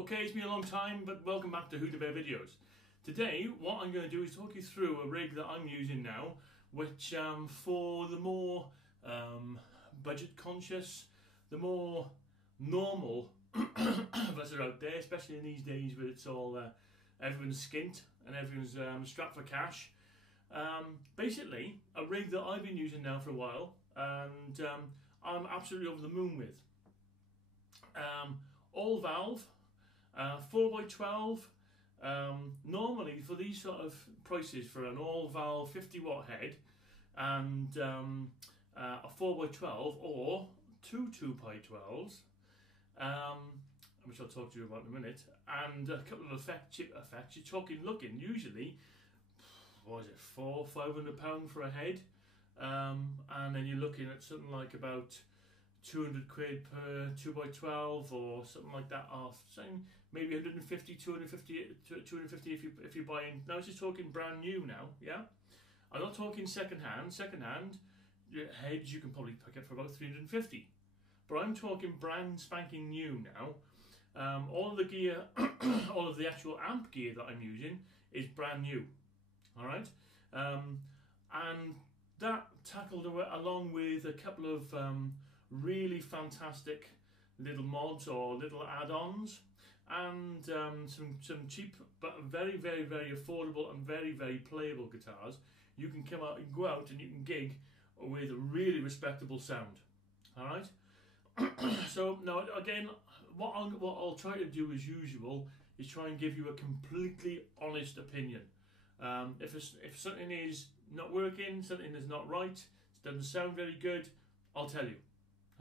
Okay, it's been a long time, but welcome back to WhoDaBear videos. Today, what I'm going to do is talk you through a rig that I'm using now, which for the more budget conscious, the more normal of us are out there, especially in these days where it's all everyone's skint and everyone's strapped for cash. Basically, a rig that I've been using now for a while, and I'm absolutely over the moon with. All valve. 4x12, normally for these sort of prices for an all valve 50 watt head and a 4x12 or two 2x12s, which I'll talk to you about in a minute, and a couple of chip effects, you're looking usually, what is it, £400–500 for a head, and then you're looking at something like about 200 quid per 2x12 or something like that off, saying maybe 150, 250 if you're buying. Now this is talking brand new now, yeah? I'm not talking second hand. Second hand heads you can probably pick up for about 350. But I'm talking brand spanking new now. All of the gear, all of the actual amp gear that I'm using is brand new. Alright? And that tackled along with a couple of really fantastic little mods or little add-ons, and some cheap but very affordable and very playable guitars. You can come out and go out and you can gig with a really respectable sound. All right. So now again, what I'll try to do as usual is try and give you a completely honest opinion. If something is not working, something is not right, it doesn't sound very good, I'll tell you.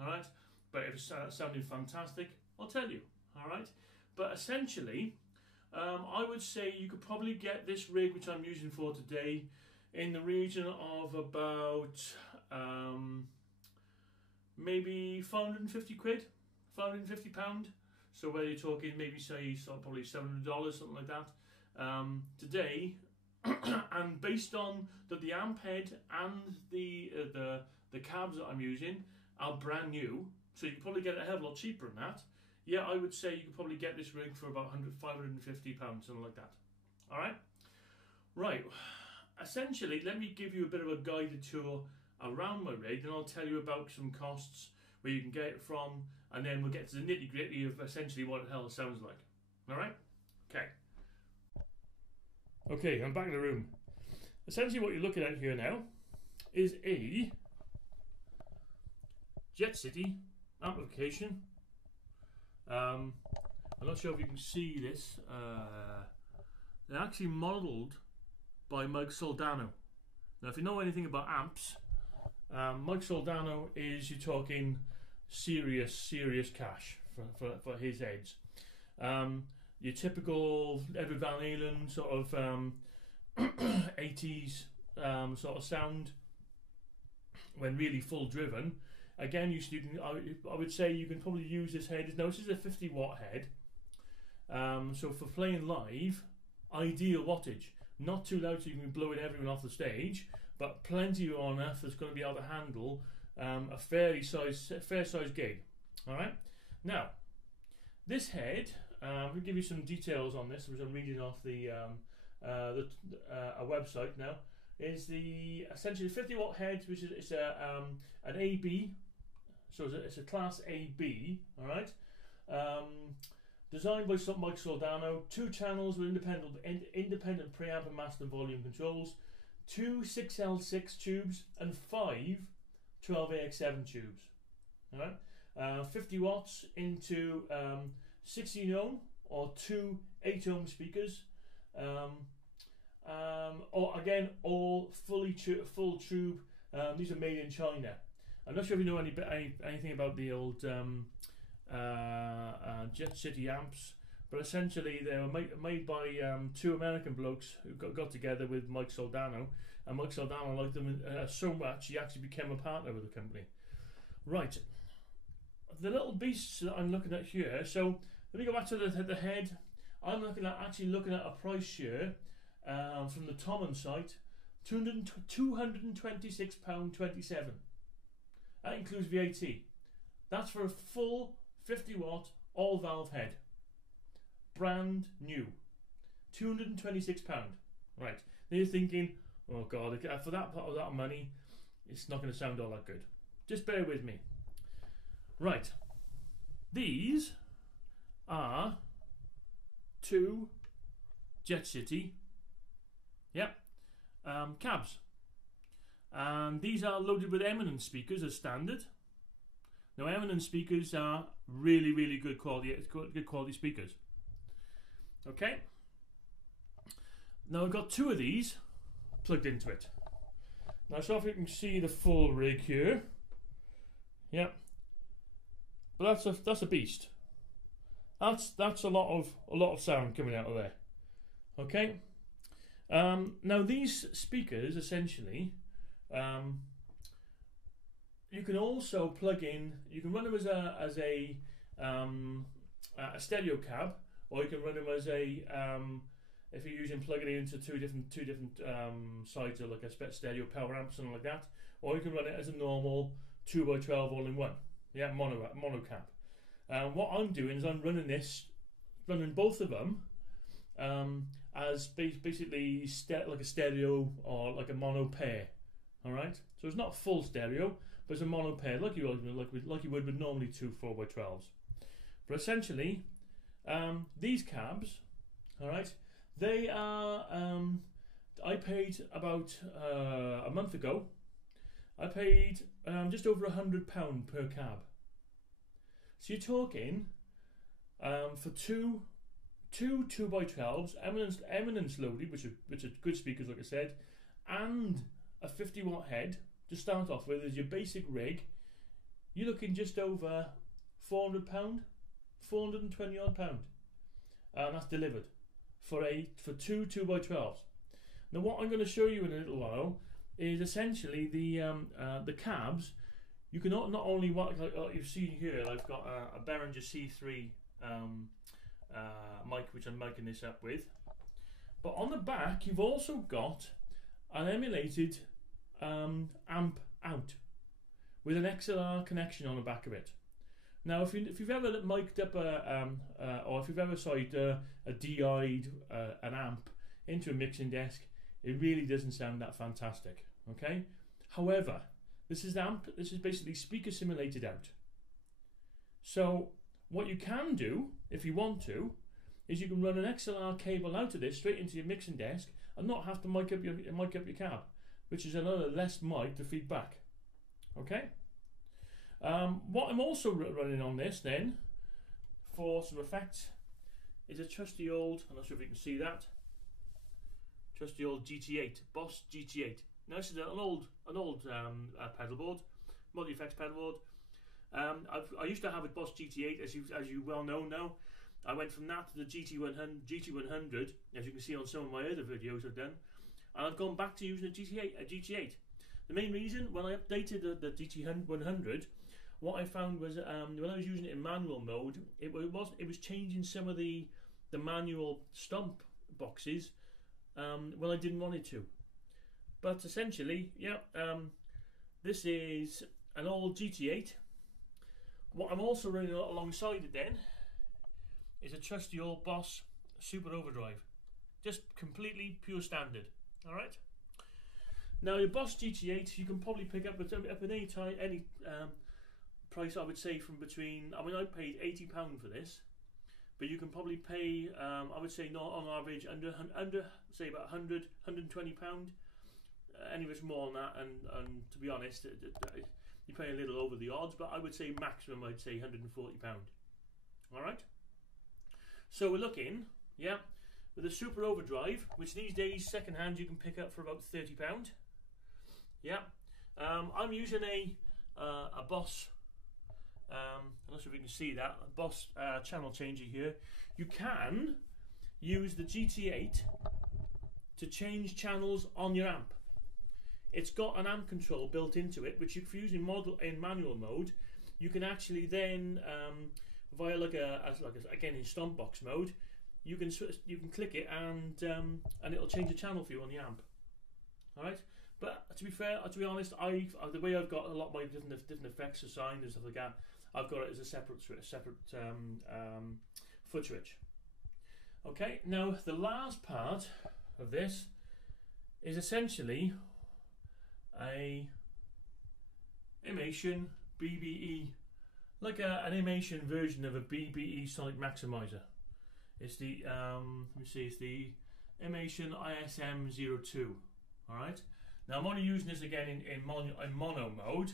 Alright, but if it's sounding fantastic, I'll tell you. Alright, but essentially, I would say you could probably get this rig, which I'm using for today, in the region of about maybe 550 quid, £550. So where you're talking maybe say probably $700, something like that, today. And based on the amp head and the cabs that I'm using are brand new, so you could probably get it a hell of a lot cheaper than that. Yeah, I would say you could probably get this rig for about £550, something like that. Alright? Right. Essentially, let me give you a bit of a guided tour around my rig, and I'll tell you about some costs, where you can get it from, and then we'll get to the nitty-gritty of essentially what the hell it sounds like. Alright? Okay. Okay, I'm back in the room. Essentially what you're looking at here now is a Jet City amplification. I'm not sure if you can see this. They're actually modelled by Mike Soldano. Now, if you know anything about amps, Mike Soldano is, you're talking serious cash for his heads. Your typical Edward Van Halen sort of 80s sort of sound when really full driven. Again, I would say you can probably use this head. Now this is a 50 watt head, so for playing live, ideal wattage. Not too loud so you can be blowing everyone off the stage, but plenty on enough that's going to be able to handle a fair size gig. All right. Now, this head, I'm going to give you some details on this, which I'm reading off a website now. Is the essentially 50 watt head, which is an AB. So it's a class AB, all right. Designed by Mike Soldano, 2 channels with independent preamp and master volume controls, 2 6L6 tubes and 5 12AX7 tubes. All right, 50 watts into 16 ohm or 2 8 ohm speakers. Or again, all full tube. These are made in China. I'm not sure if you know anything about the old Jet City amps, but essentially they were made by 2 American blokes who got together with Mike Soldano, and Mike Soldano liked them so much he actually became a partner with the company. Right, the little beasts that I'm looking at here. So let me go back to the head. I'm actually looking at a price here from the Tommen site, £226.27. That includes VAT. That's for a full 50 watt all valve head. brand new, £226. Right, now you're thinking, oh God, for that money, it's not going to sound all that good. Just bear with me. Right, these are 2 Jet City, cabs, and these are loaded with Eminence speakers as standard. Now, Eminence speakers are really good quality speakers. Okay. Now I've got 2 of these plugged into it. Now, so if you can see the full rig here, but that's a beast. That's a lot of sound coming out of there. Okay. Now these speakers essentially, you can also plug in. You can run them as a stereo cab, or you can run them as a if you're using plugging it into two different sides of like a stereo power amp, something like that, or you can run it as a normal 2x12 all-in-one, mono cab. What I'm doing is I'm running both of them as basically like a stereo or like a mono pair. All right, so it's not full stereo, but it's a mono pair, like you would with normally 2 4x12s. But essentially, these cabs, all right, they are. I paid about a month ago. I paid just over £100 per cab. So you're talking for two 2x12s, Eminence loaded, which are good speakers, like I said, and a 50-watt head to start off with as your basic rig. You're looking just over £400, 420 odd pound, and that's delivered for 2 2x12s. Now, what I'm going to show you in a little while is essentially the cabs. You can not only like you've seen here, I've got a Behringer C3 mic, which I'm miking this up with, but on the back you've also got an emulated amp out with an XLR connection on the back of it. Now, if you've ever mic'd up or if you've ever DI'd an amp into a mixing desk, it really doesn't sound that fantastic. Okay. However, this is basically speaker simulated out. So what you can do, if you want to, is you can run an XLR cable out of this straight into your mixing desk and not have to mic up your cab, which is another less mic to feed back. Okay. What I'm also running on this then for some effects is a trusty old, I'm not sure if you can see that, trusty old GT8, Boss GT8. Now this is an old pedal board, multi-effects pedal board. I used to have a Boss GT8, as you well know now. I went from that to the GT100, as you can see on some of my other videos I've done, and I've gone back to using a GT8. The main reason, when I updated the GT100, what I found was when I was using it in manual mode, it was changing some of the manual stomp boxes when I didn't want it to. But essentially, this is an old GT8. What I'm also running alongside it then is a trusty old Boss Super Overdrive, just completely pure standard. All right. Now your Boss GT8 you can probably pick up at any price, I would say, from between. I mean, I paid £80 for this, but you can probably pay I would say not on average under say about £100, £120. Anywhere more than that, and to be honest, you pay a little over the odds, but I would say maximum, I'd say £140. All right. So we're looking, with a Super Overdrive, which these days second hand you can pick up for about £30. I'm using a Boss. I'm not sure if you can see that, a Boss channel changer here. You can use the GT8 to change channels on your amp. It's got an amp control built into it, which if you're using in manual mode, you can actually then via again in stomp box mode, you can click it and it'll change the channel for you on the amp. All right. But to be honest, the way I've got a lot of my different effects assigned and stuff like that, I've got it as a separate foot switch. Okay, now the last part of this is essentially a Imation BBE, like an Imation version of a BBE Sonic Maximiser. It's the let me see, it's the Imation ISM02. All right. Now I'm only using this again in mono mode,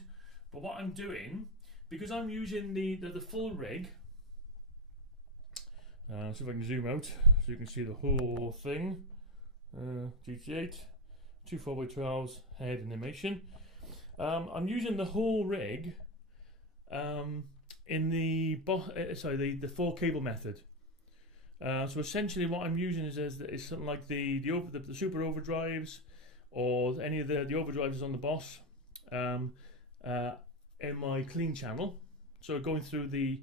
but what I'm doing, because I'm using the full rig. See if I can zoom out so you can see the whole thing. GT8, two 4x12s, head and Imation. I'm using the whole rig in the 4 cable method. So essentially what I'm using is something like the super overdrives, or any of the overdrives on the Boss in my clean channel. So going through the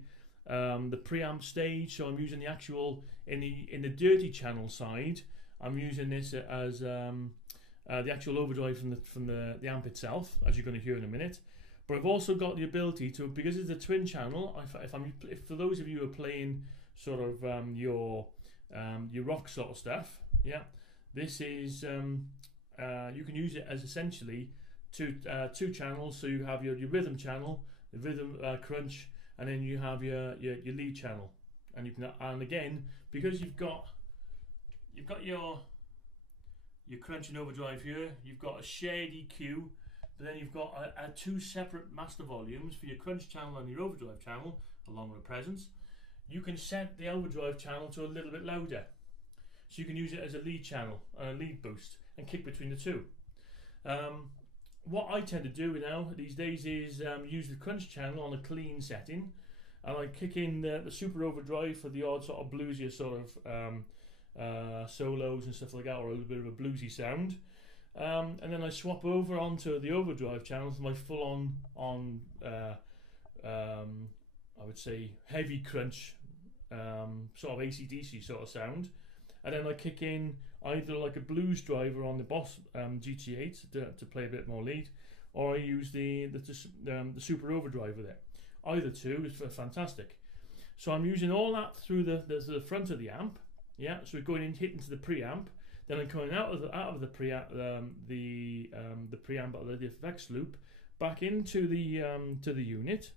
preamp stage. So I'm using the actual in the dirty channel side. I'm using this as the actual overdrive from the amp itself, as you're going to hear in a minute. But I've also got the ability to, because it's a twin channel. If for those of you who are playing sort of your rock sort of stuff, yeah, this is you can use it as essentially two channels. So you have your rhythm channel, the rhythm crunch, and then you have your lead channel, and you can, and again, because you've got your crunch and overdrive here, you've got a shared EQ, but then you've got two separate master volumes for your crunch channel and your overdrive channel, along with a presence. You can set the overdrive channel to a little bit louder, so you can use it as a lead channel and a lead boost and kick between the two. What I tend to do now these days is use the crunch channel on a clean setting, and I kick in the super overdrive for the odd sort of bluesier sort of solos and stuff like that, or a little bit of a bluesy sound. And then I swap over onto the overdrive channel for my full on I would say heavy crunch, sort of AC/DC sort of sound. And then I kick in either like a blues driver on the Boss GT8 to play a bit more lead, or I use the super overdrive with it. Either two is fantastic. So I'm using all that through the front of the amp. Yeah, so we're going in, hitting to the preamp. Then I'm coming out of the preamp, the preamp or the effects loop, back into the unit.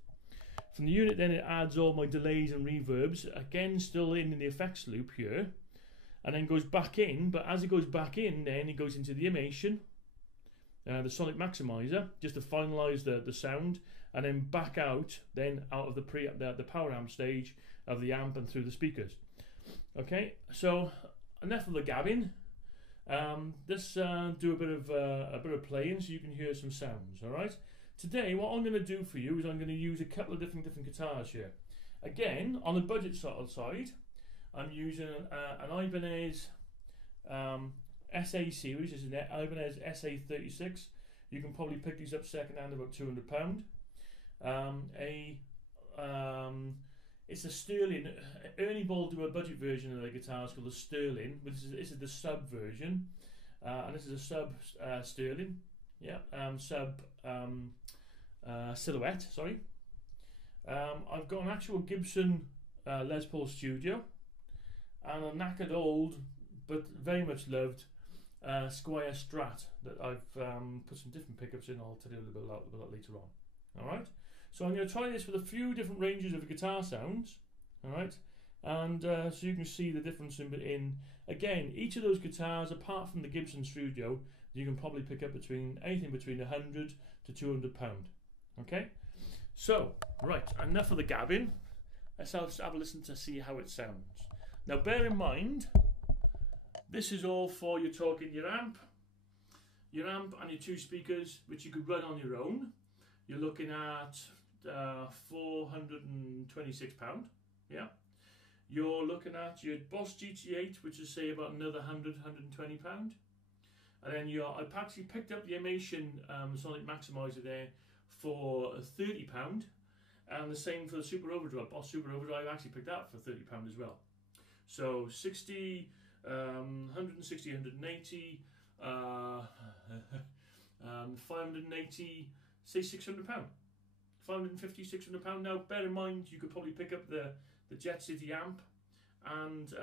From the unit, then it adds all my delays and reverbs. Again, still in the effects loop here. And then goes back in, but as it goes back in, then it goes into the Imation, the Sonic Maximiser, just to finalise the sound, and then back out of the power amp stage of the amp and through the speakers. Okay, so enough of the gabbing. Let's do a bit of playing so you can hear some sounds. All right. Today, what I'm going to do for you is I'm going to use a couple of different guitars here. Again, on the budget sort of side, I'm using an Ibanez SA series. This is an Ibanez SA36. You can probably pick these up second hand about £200. It's a Sterling. Ernie Ball do a budget version of the guitars called the Sterling. This is the sub version, and this is a sub Sterling. Yeah, sub silhouette. Sorry. I've got an actual Gibson Les Paul Studio, and a knackered old but very much loved Squire Strat that I've put some different pickups in. I'll tell you a little bit about that later on. Alright, so I'm going to try this with a few different ranges of guitar sounds. Alright, and so you can see the difference in again, each of those guitars, apart from the Gibson Studio, you can probably pick up anything between £100 to £200. Okay, so right, enough of the gabbing. Let's have a listen to see how it sounds. Now bear in mind, this is all for your talking your amp and your two speakers, which you could run on your own. You're looking at £426. Yeah. You're looking at your Boss GT8, which is say about another £100, £120. And then I've actually picked up the Imation Sonic Maximiser there for £30. And the same for the Super Overdrive. Boss Super Overdrive, I actually picked that for £30 as well. So 60, 160, 180, 580, say £600. 550, £600. Now bear in mind, you could probably pick up the Jet City amp and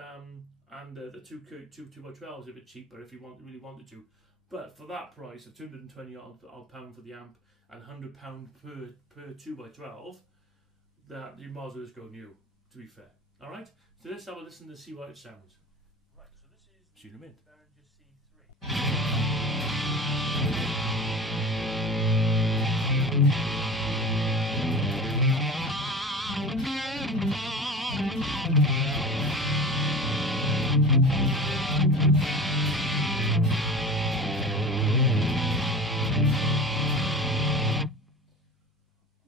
the two 2x12s are a bit cheaper if you really wanted to. But for that price of 220 odd pound for the amp and £100 per 2x12, that you might as well just go new, to be fair. Alright, so let's have a listen to see what it sounds. Right, so this is the Ibanez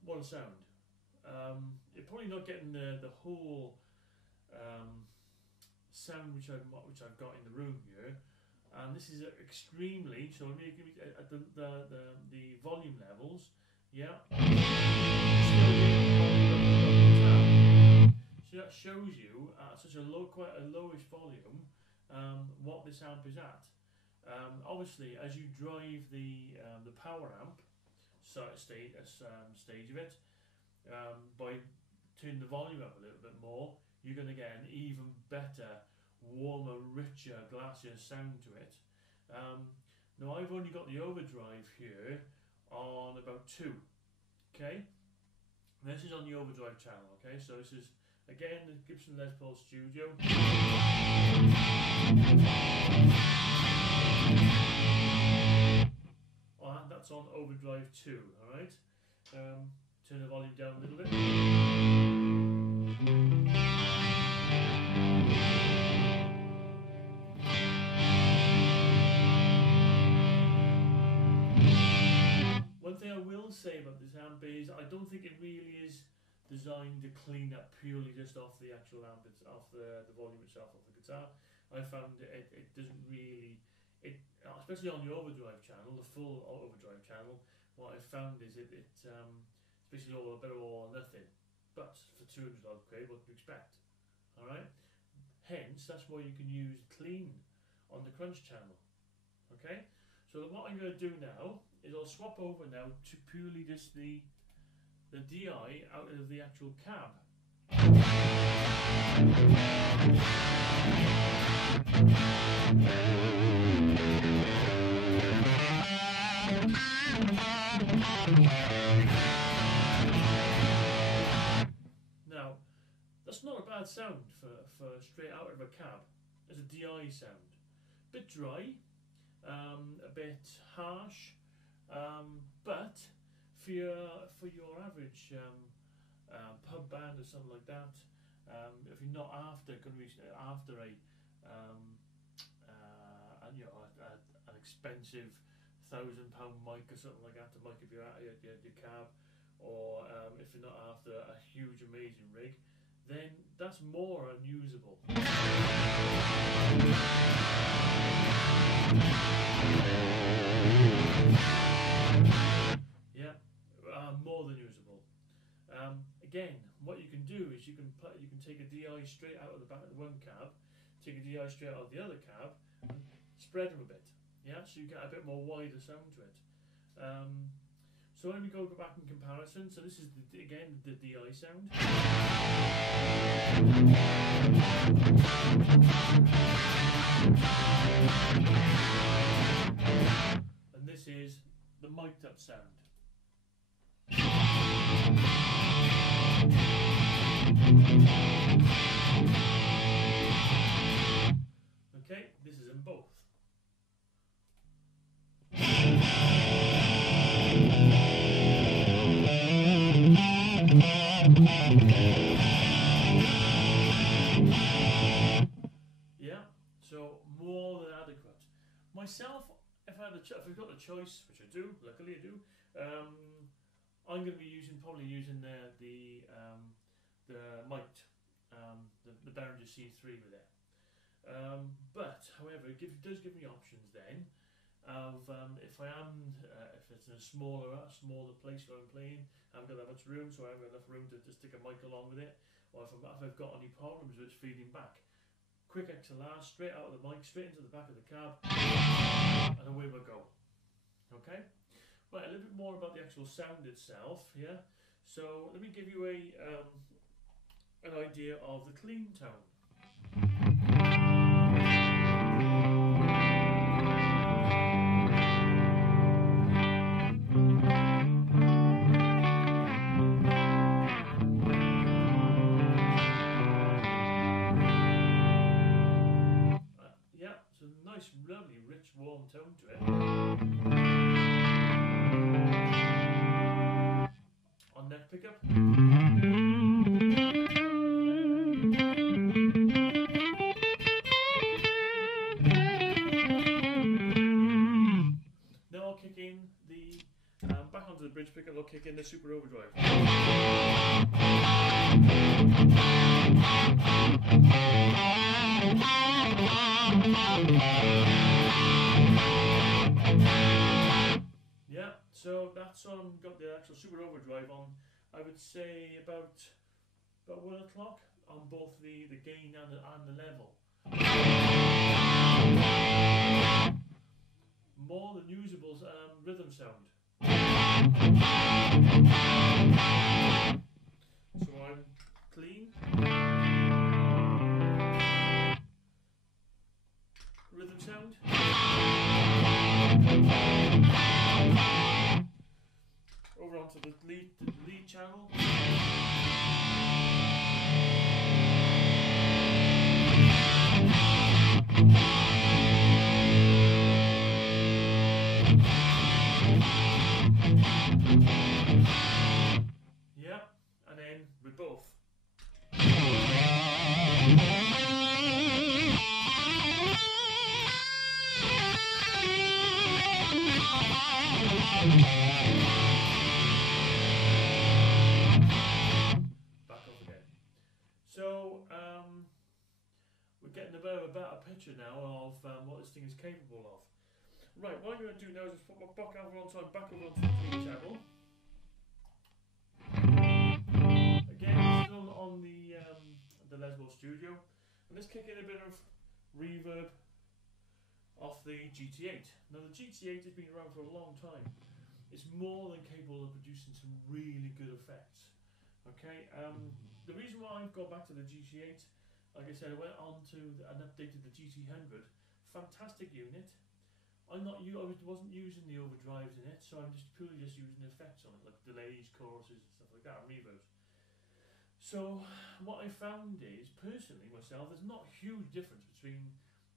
What a sound. You're probably not getting the whole sound which I've got in the room here, and this is extremely. So let me give you at the volume levels. Yeah. So that shows you at such a quite a lowish volume, what this amp is at. Obviously, as you drive the power amp stage of it, by turning the volume up a little bit more, you're going to get an even better, warmer, richer, glassier sound to it. Now I've only got the overdrive here on about 2. Okay, this is on the overdrive channel. Okay, so this is again the Gibson Les Paul Studio. And that's on overdrive 2. All right. Turn the volume down a little bit. One thing I will say about this amp is I don't think it really is designed to clean up purely just off the actual amp, off the volume itself, off the guitar. I found it doesn't really, especially on the overdrive channel, the full overdrive channel, what I found is especially all a bit of all or nothing, but for 200 odd quid, what do you expect? Alright? Hence, that's why you can use clean on the crunch channel. Okay? So what I'm going to do now is I'll swap over now to purely just the DI out of the actual cab. Now, that's not a bad sound for straight out of a cab. It's a DI sound. A bit dry, a bit harsh, but for your average pub band or something like that, if you're not after an expensive £1,000 mic or something like that to mic up your cab, or if you're not after a huge amazing rig, then that's more unusable. Yeah, more than usable. Again, what you can do is you can take a DI straight out of the back of the one cab, take a DI straight out of the other cab, and spread them a bit. Yeah, so you get a bit more wider sound to it. So when we go back in comparison, so this is again the DI sound. And this is the mic'd up sound. Okay, this is in both. Yeah, so more than adequate. Myself, if I've got a choice, which I do, luckily I do, I'm going to be probably using the mic'd, the BBE C3 with it. But however, it does give me options then of if it's in a smaller place where I'm playing, I haven't got that much room, so I haven't got enough room to just stick a mic along with it, or if I've got any problems with feeding back, quick XLR straight out of the mic, straight into the back of the cab, and away we go. Okay, right, a little bit more about the actual sound itself. Yeah, so let me give you an idea of the clean tone. Nice, lovely, rich, warm tone to it. On neck pickup. Now I'll kick in the, back onto the bridge pickup, I'll kick in the super overdrive. Yeah, so that's on, got the actual super overdrive on, I would say about 1 o'clock on both the gain and the level. More than usable rhythm sound. So I'm clean. Rhythm sound. Over onto the lead channel. Yeah, and then with both. Back off again. So we're getting a better picture now of what this thing is capable of. Right, what I'm going to do now is just put my back over onto the clean channel. Again, still on the Les Paul Studio, and let's kick in a bit of reverb off the GT8. Now the GT8 has been around for a long time. It's more than capable of producing some really good effects. Okay, the reason why I've gone back to the GT8, like I said, I went on to and updated the GT100. Fantastic unit. I wasn't using the overdrives in it, so I'm just purely using effects on it, like delays, choruses, and stuff like that, and reverbs. So what I found is, personally myself, there's not a huge difference between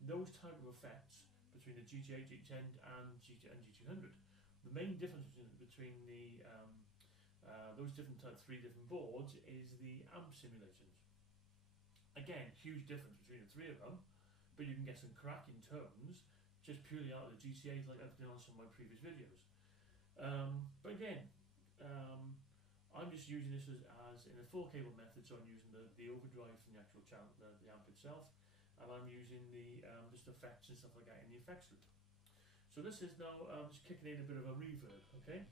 those type of effects between the GT8, GT10 and GT100. The main difference between the those different three different boards is the amp simulations. Again, huge difference between the three of them, but you can get some cracking tones just purely out of the GT8, like I've done on some of my previous videos. But again, I'm just using this as in a full cable method, so I'm using the overdrive from the actual channel, the amp itself, and I'm using the just effects and stuff like that in the effects loop. So this is now just kicking in a bit of a reverb, okay?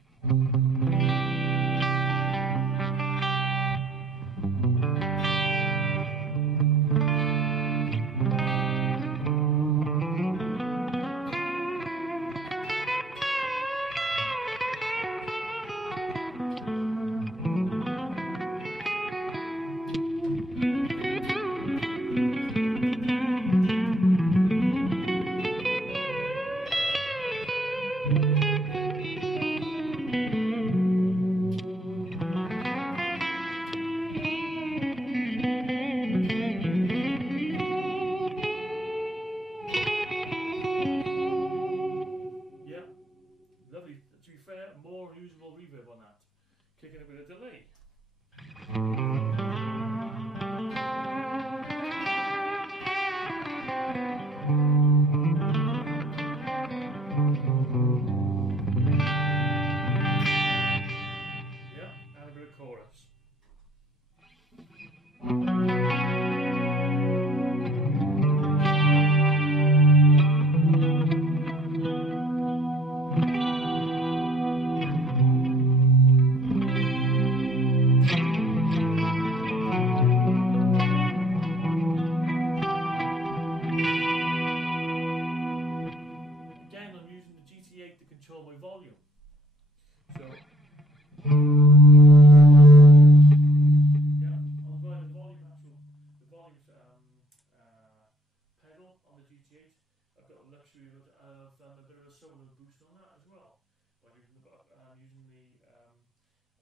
GT8, I've got the luxury of a bit of a solo boost on that as well, by using the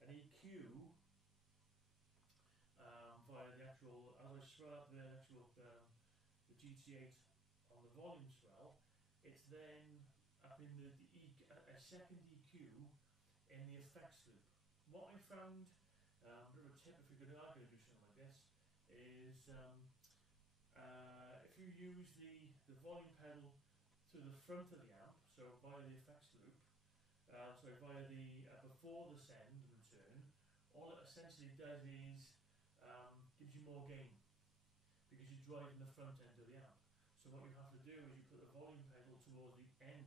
an EQ via the actual, as I swell up the actual the GT8 on the volume swell, it's then up in a second EQ in the effects loop. What I found, a bit of a tip if you're going to do something like this, is if you use the volume pedal to the front of the amp, so via the effects loop, via the before the send and return, all it essentially does is gives you more gain because you're driving the front end of the amp. So what you have to do is you put the volume pedal towards the end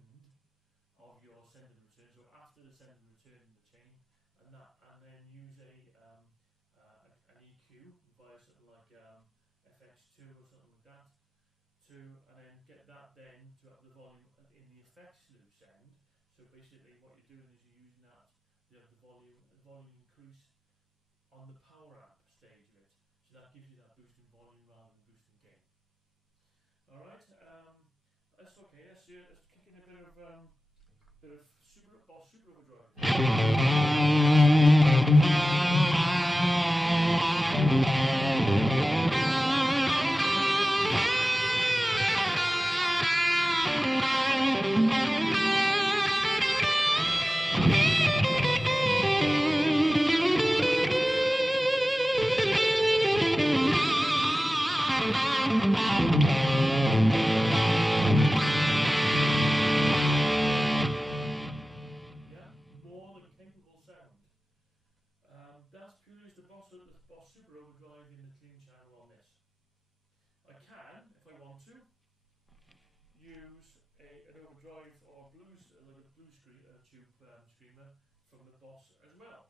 of your send and return, so after the send and return in the chain, and then use an EQ via something like FX2 or something like that, and then get that then to have the volume in the effects loop send. So basically what you're doing is you're using that, you have the volume increase on the power amp stage of it. So that gives you that boost in volume rather than boost in gain. Alright, that's okay, let's kick in a bit of Boss Super Overdrive. That's purely the Boss Super Overdrive in the clean channel on this. I can, if I want to, use an overdrive or blues, like a blues tube screamer from the Boss as well.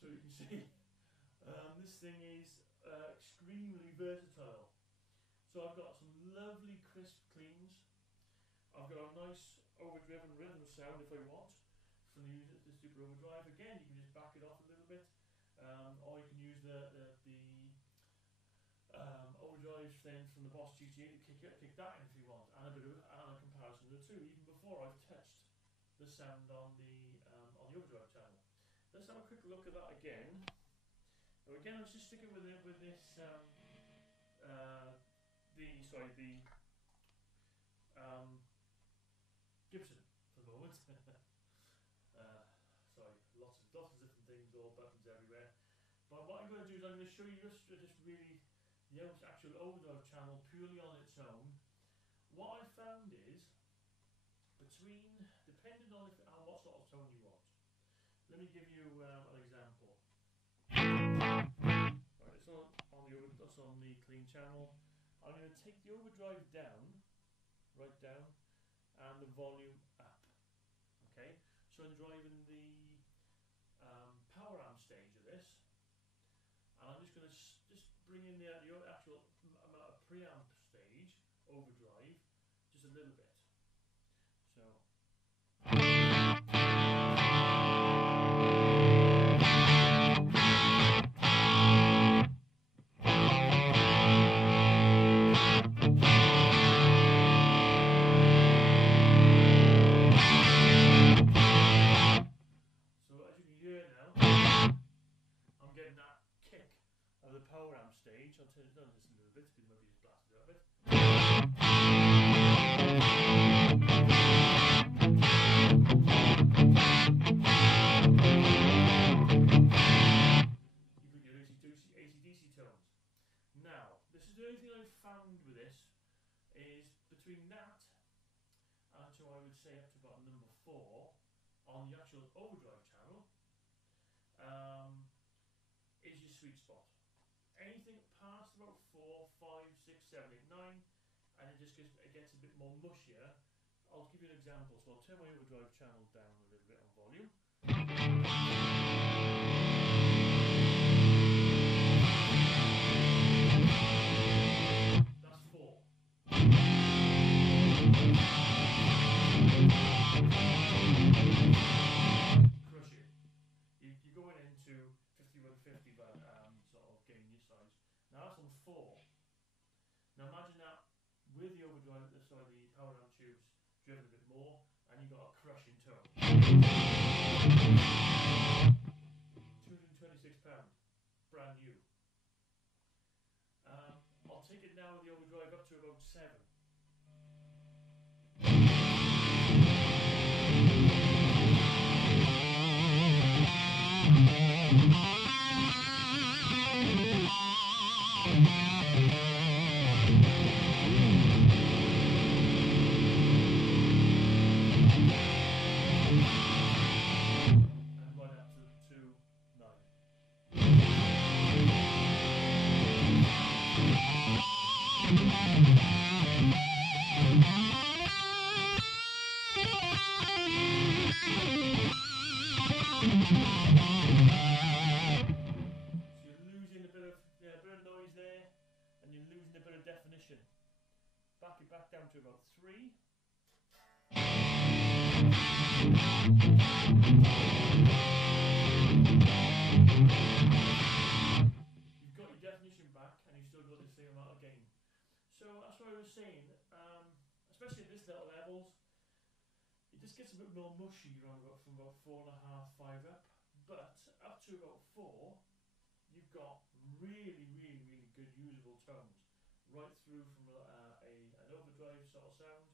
So you can see this thing is extremely versatile. So I've got some lovely crisp cleans. I've got a nice overdriven rhythm sound if I want from the Super Overdrive. Again, you can just back it off a little bit, or you can use the overdrive thing from the Boss GT8 to kick that in if you want, and a bit of a comparison of the two, even before I've touched the sound on the overdrive channel. Let's have a quick look at that again. Now again, I'm just sticking with this Gibson for the moment. Sorry, lots of different things, all buttons everywhere. But what I'm going to do is I'm going to show you just really the actual overdrive channel purely on its own. What I found is, depending on what sort of tone you want. Let me give you an example. Right, that's on the clean channel. I'm going to take the overdrive down, right down, and the volume up. Okay, so I'm driving the power amp stage of this, and I'm just going to bring in the actual preamp stage overdrive just a little bit. So. hear now, I'm getting that kick of the power amp stage. I'll turn it down just a little bit, because maybe just blast it out a bit. You've got your AC/DC tones. Now, this is the only thing I've found with this, is between that and so I would say up to about number 4 on the actual overdrive channel is your sweet spot. Anything past about 4, 5, 6, 7, 8, 9, and it just gets a bit more mushier. I'll give you an example. So I'll turn my overdrive channel down a little bit on volume. That's 4. Crush it. You're going into 5150 but sort of gain your size. Now that's on 4. Now imagine that with the overdrive, the power amp tubes driven a bit more, and you got a crushing tone. £226, brand new. I'll take it now with the overdrive up to about 7. Definition. Back it back down to about 3. You've got your definition back and you've still got the same amount of gain. So that's what I was saying, especially at this little levels, it just gets a bit more mushy around from about 4.5, 5 up, but up to about 4 you've got really good usable tones. Right through from an overdrive sort of sound,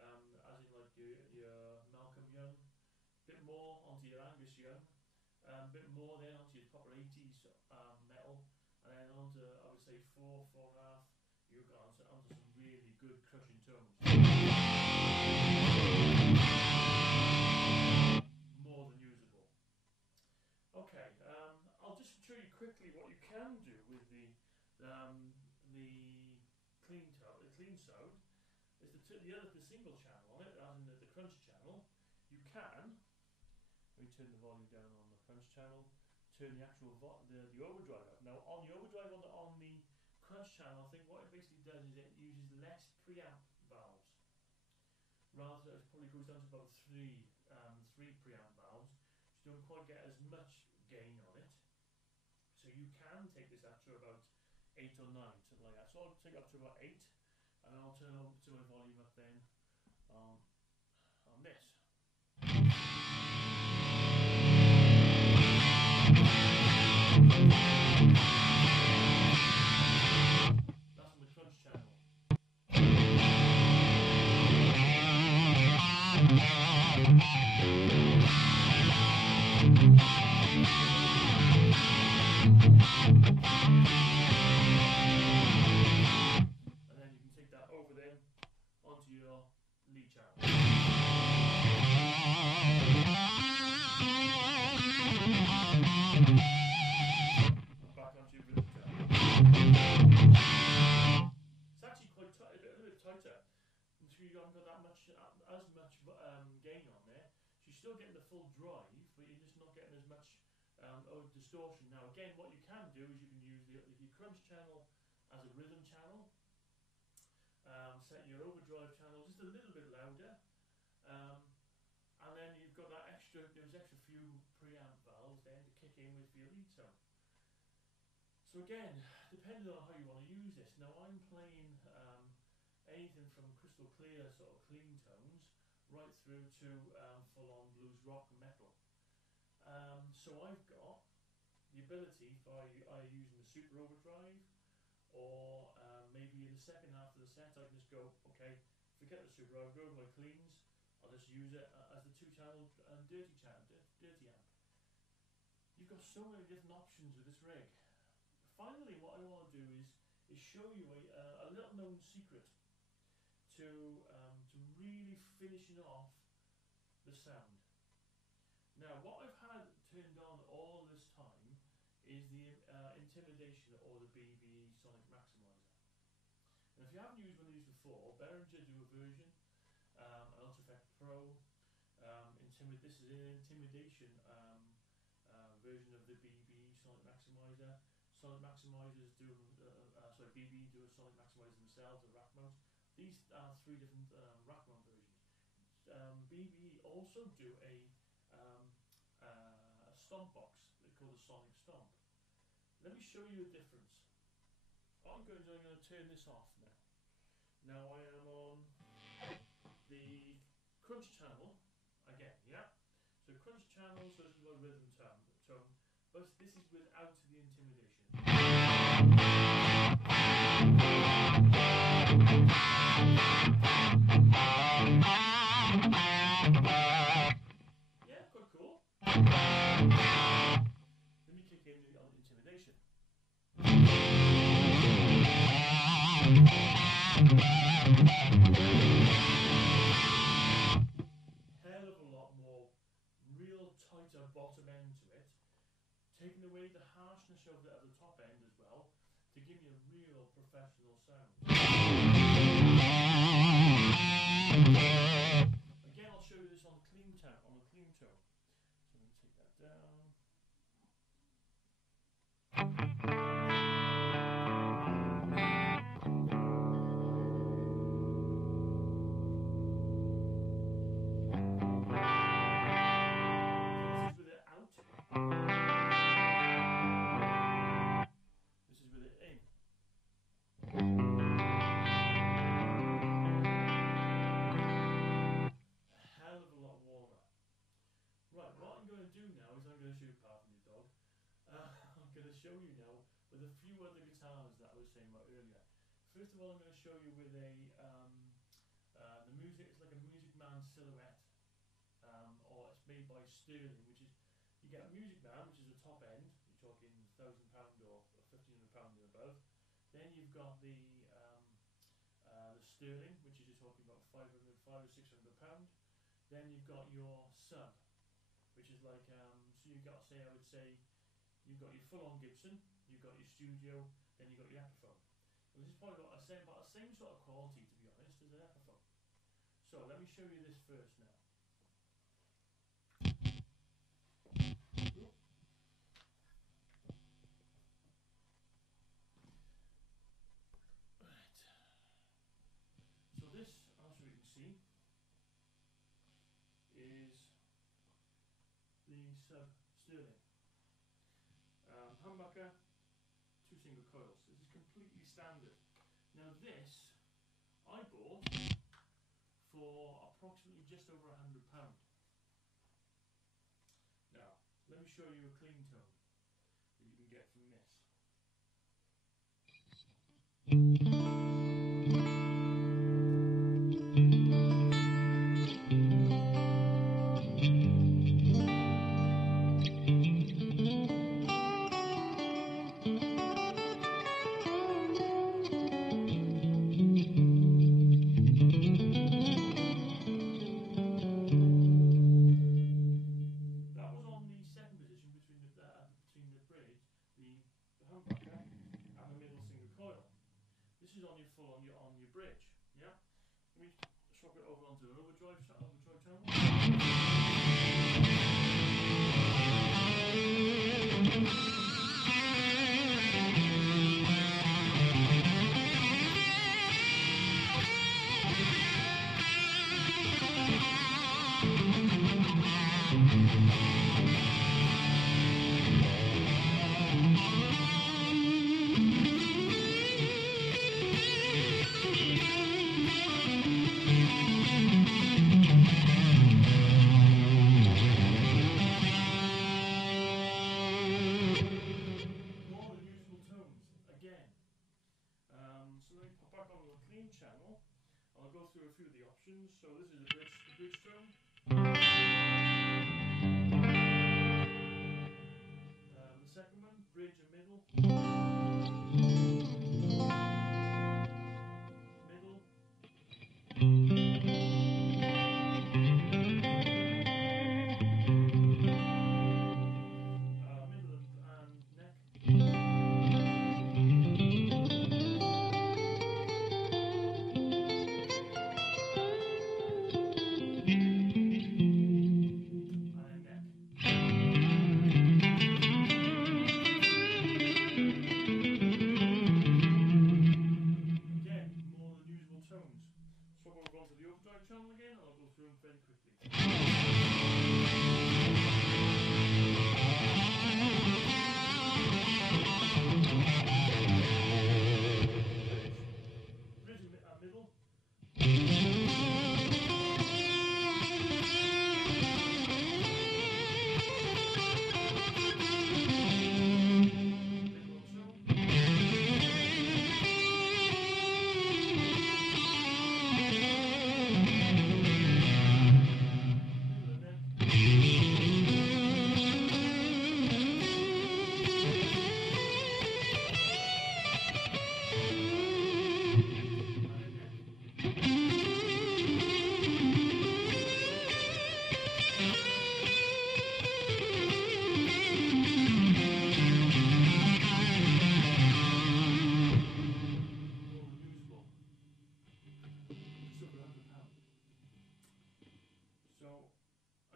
as in like your Malcolm Young, a bit more onto your Angus Young, a bit more then onto your proper 80s metal, and then onto, I would say, 4, 4.5, you've got onto some really good crushing tones. More than usable. Okay, I'll just show you quickly what you can do with the clean sound. Is the single channel on it, as in the crunch channel. You can, let me turn the volume down on the crunch channel, turn the actual the overdrive up. Now on the overdrive on the crunch channel, I think what it basically does is it uses less preamp valves. Rather, it probably goes down to about 3 preamp valves. So you don't quite get as much gain on it. So you can take this up to about 8 or 9, something like that. So I'll take it up to about 8, and then I'll turn over to my volume up then on this. That's on the crunch channel. Gain on there, so you're still getting the full drive, but you're just not getting as much distortion. Now again, what you can do is you can use your crunch channel as a rhythm channel, set your overdrive channel just a little bit louder, and then you've got that extra few preamp valves then to kick in with your lead tone. So again, depending on how you want to use this. Now I'm playing anything from crystal clear sort of clean tones right through to full-on blues rock and metal. So I've got the ability, if I using the super overdrive, or maybe in the second half of the set I can just go, okay, forget the super overdrive, go to my cleans, I'll just use it as the 2-channel dirty amp. You've got so many different options with this rig. Finally, what I want to do is show you a little known secret to really finishing off the sound. Now, what I've had turned on all this time is the Intimidation or the BBE Sonic Maximiser. And if you haven't used one of these before, Behringer do a version, an Ultra Effect Pro. This is an Intimidation version of the BBE Sonic Maximiser. Sonic Maximisers do, BBE do a Sonic Maximiser themselves, a rack mount. These are 3 different rack mount versions. BBE also do a stomp box, they call the Sonic Stomp. Let me show you the difference. What I'm going to do, I'm going to turn this off now. Now I am on the crunch channel again, yeah? So crunch channel, so this is my rhythm tone, but this is without the Intimidation. Yeah, quite cool. Let me kick in the Intimidation. Hell of a lot more real tighter bottom end to it, taking away the harshness of the top end as well, to give you a real professional sound. Again, I'll show you this on clean tone. So I'm going to take that down. Show you now with a few other guitars that I was saying about earlier. First of all, I'm going to show you with the music. It's like a Music Man Silhouette, or it's made by Sterling, which is, you get a Music Man, which is the top end. You're talking £1,000 or £1,500 and above. Then you've got the Sterling, which is you're talking about £500 or £600. Then you've got your sub, which is like so you've got, say, I would say, you've got your full-on Gibson, you've got your studio, then you've got your Epiphone. And this is probably got about the same sort of quality, to be honest, as an Epiphone. So let me show you this first now. Right. So this, as you can see, is the sub Sterling. Humbucker, 2 single coils. This is completely standard. Now this, I bought for approximately just over £100. Now, let me show you a clean tone that you can get from this. On your bridge, yeah? Let me swap it over onto an overdrive channel. I'll go through a few of the options. So this is the bridge tone. The second one, bridge and middle.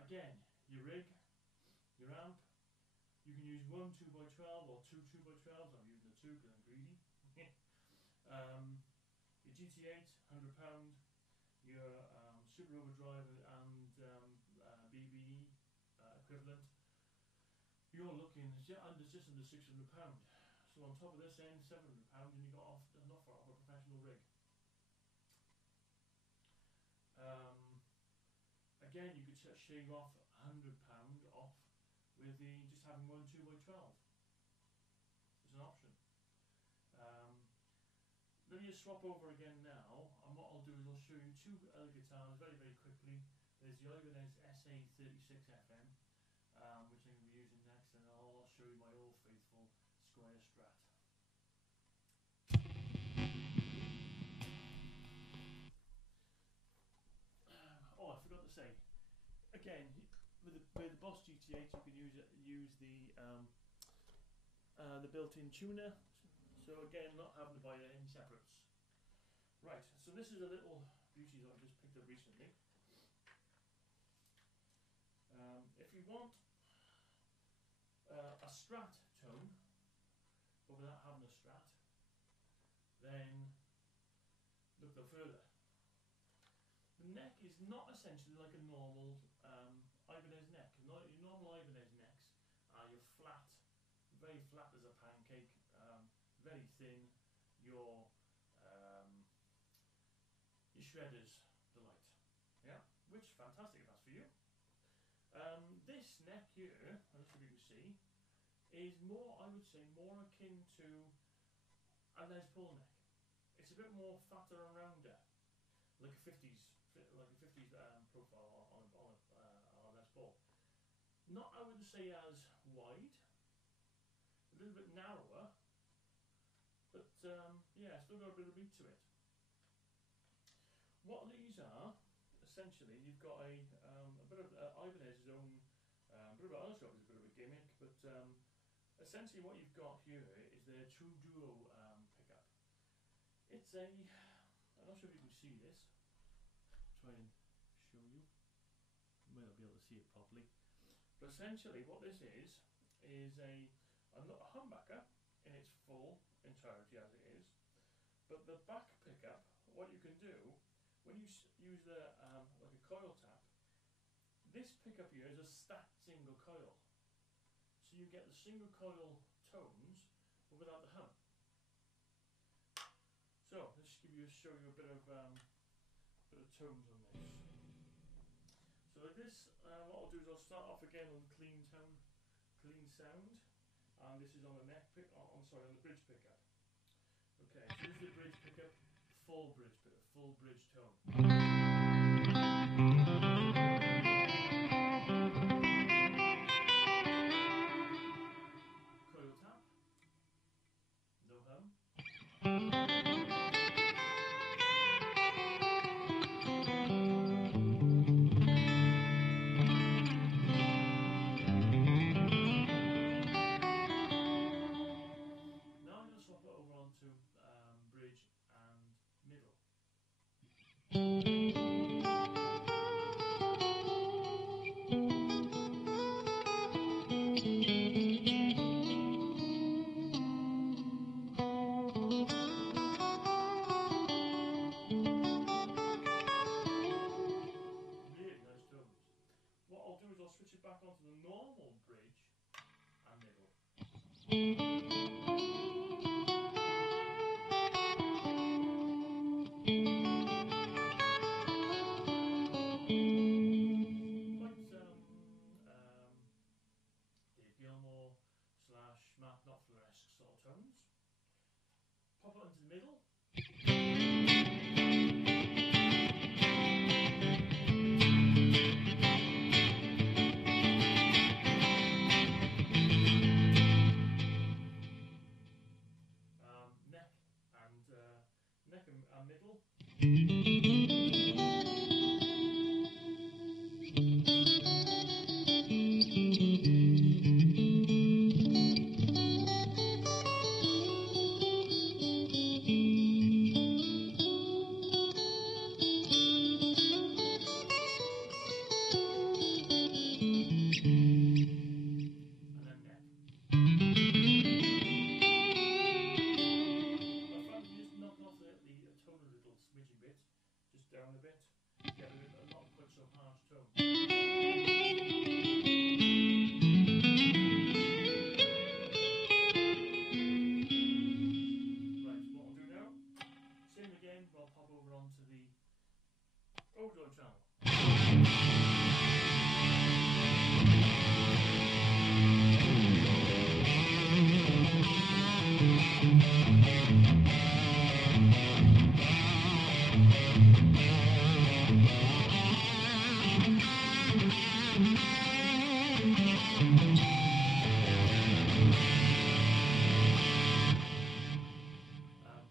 Again, your rig, your amp, you can use one 2x12 or two 2x12s. I'm using the two because I'm greedy. Your GT8, £100, your super overdrive and BBE equivalent, you're looking just under £600. So on top of this end, £700, and you got an offer of a professional rig. Again, you could shave off £100 off with just having one 2x12. It's an option. Let me just swap over again now, and what I'll do is I'll show you two other guitars very, very quickly. There's the Ibanez SA36 FM, which I'm going to be using next, and I'll show you my old faithful Squire Strat. Oh, I forgot to say. Again, with the Boss GT8, you can use the built-in tuner. So again, not having to buy any separates. Right. So this is a little beauty that I just picked up recently. If you want a Strat tone, but without having a Strat, then look no further. The neck is not essentially like a normal Ibanez neck. Your normal Ibanez necks are your flat, very flat as a pancake, very thin. Your shredders delight. Yeah, which fantastic if that's for you. This neck here, as you can see, is more, I would say, more akin to a Les Paul neck. It's a bit more fatter and rounder, like a 50s profile on a Les Paul. Not, I wouldn't say as wide, a little bit narrower, but yeah, still got a bit of meat to it. What these are, essentially, you've got a bit of Ibanez's own, bit of other shop is a bit of a gimmick, but essentially what you've got here is their True Duo pickup. It's a, I'm not sure if you can see this. Try and show you. You may not be able to see it properly. But essentially what this is a humbucker in its full entirety as it is. But the back pickup, what you can do, when you use like a coil tap, this pickup here is a stacked single coil. So you get the single coil tones, but without the hum. So let's show you a bit of tones on this. So like this, what I'll do is I'll start off again on clean tone, clean sound, and this is on the neck pick. On the bridge pickup. Okay, so this is the bridge pickup, full bridge bit, a full bridge tone. Coil tap, no hum. Now I'm going to swap it over onto bridge and middle. Really nice tones. What I'll do is I'll switch it back onto the normal bridge and middle. Dave Gilmore / Mark Knopfler-esque sort of tones. Pop it into the middle. Neck and middle. Down a bit, get not quite so harsh tone. Right, what I'll do now, same again, but I'll pop over onto the overdrive channel.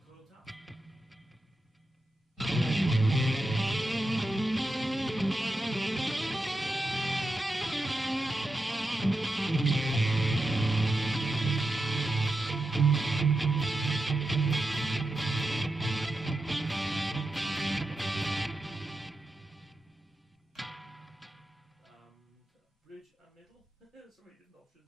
Coil tap. Bridge and middle. So many different options.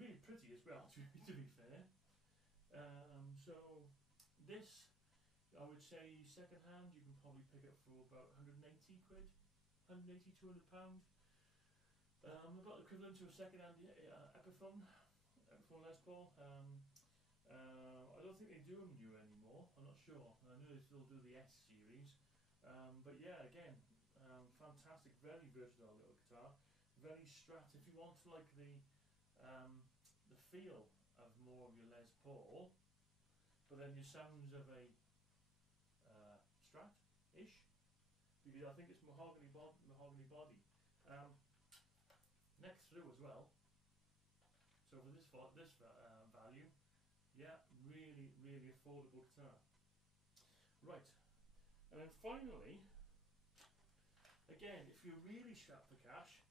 Really pretty as well, to be fair. So this, I would say second hand, you can probably pick up for about 180 quid, 180, 200 pound. About equivalent to a second hand Epiphone Les Paul. I don't think they do them new anymore, I'm not sure. I know they still do the S series. But yeah, again, fantastic, very versatile little guitar. Very Strat. If you want like the feel of more of your Les Paul, but then your sounds of a Strat-ish, because I think it's mahogany body. Neck through as well. So for this value, yeah, really affordable guitar. Right, and then finally, again, if you're really strapped for cash,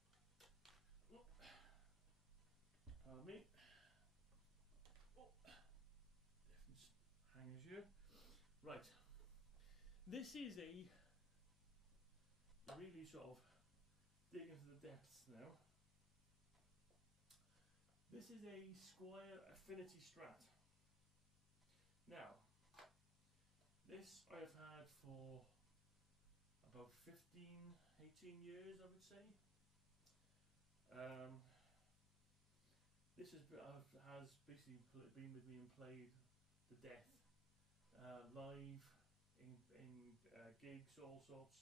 pardon me. Right, this is a really sort of dig into the depths now. This is a Squire Affinity Strat. Now, this I've had for about 15, 18 years, I would say. This has basically been with me and played to death, live, in gigs, all sorts.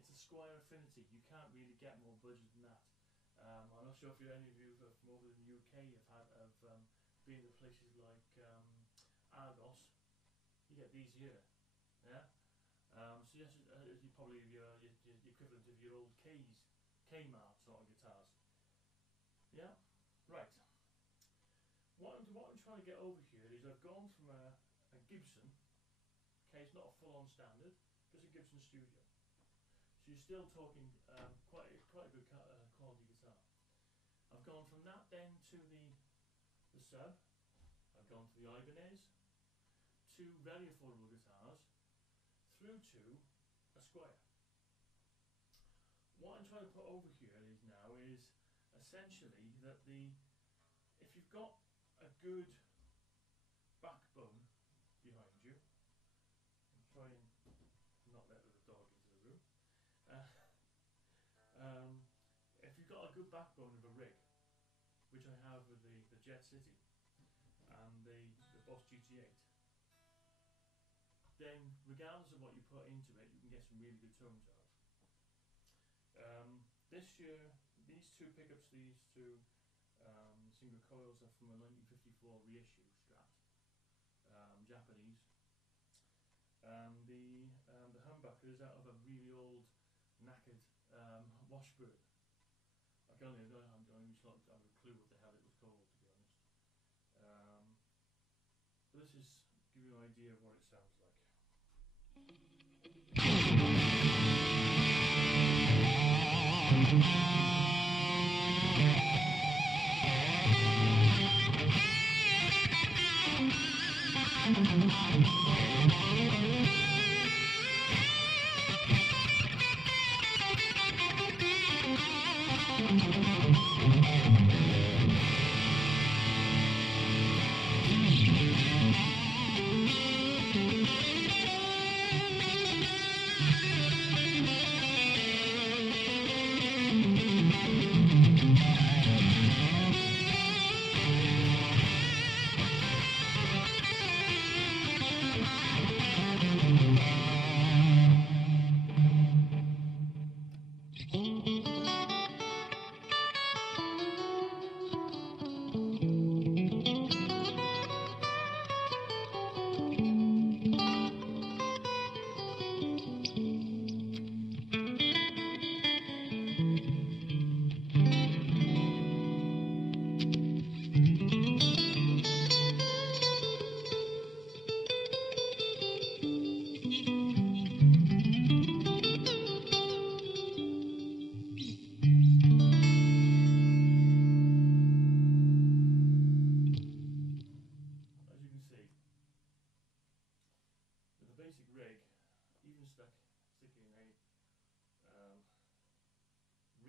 It's a Squire Affinity. You can't really get more budget than that. I'm not sure if any of you from over in the UK have been to places like Argos. You get these here, yeah. So yes, you probably your equivalent of your old Kmart sort of guitars. Yeah, right. What I'm trying to get over here is I've gone from a Gibson. Okay, it's not a full-on standard, but it's a Gibson Studio. So you're still talking quite a good quality guitar. I've gone from that then to the sub. I've gone to the Ibanez, two very affordable guitars, through to a Squire. What I'm trying to put over here is essentially that if you've got a good backbone behind you, and try and not let the dog into the room. If you've got a good backbone of a rig, which I have with the Jet City and the Boss GT8, then regardless of what you put into it, you can get some really good tones out. This year, these two pickups, these two single coils are from a 1954 reissue Strat, Japanese. The humbucker is out of a really old, knackered Washburn. I don't even have a clue what the hell it was called, to be honest. But this is give you an idea of what it sounds like.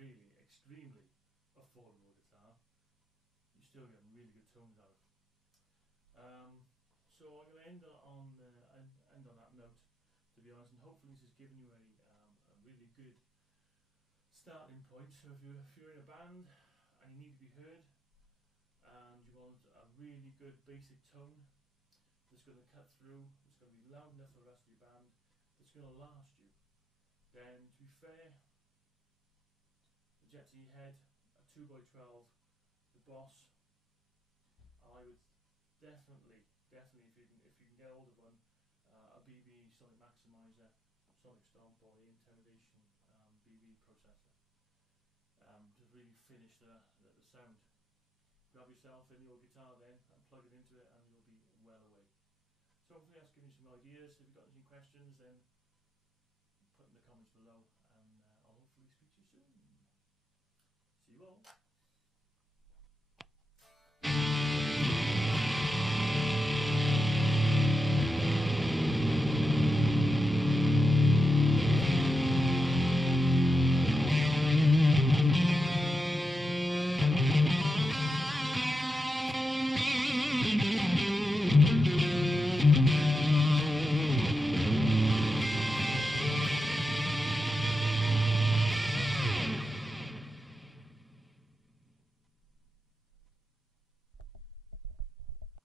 Really extremely affordable guitar, you still get really good tones out of it. So I'm going to end on that note, to be honest, and hopefully this has given you a really good starting point. So if you're in a band and you need to be heard and you want a really good basic tone that's going to cut through, it's going to be loud enough for the rest of your band, that's going to last you, then to be fair, Jet City head, a 2x12, the Boss. I would definitely, if you can get hold of one, a BBE Sonic Maximiser, Sonic Stomp, or the Intimidation BBE processor, to really finish the sound. Grab yourself in your guitar then and plug it into it, and you'll be well away. So hopefully that's given you some ideas. If you've got any questions, then put in the comments below, and I'll hopefully speak to you soon. See you all.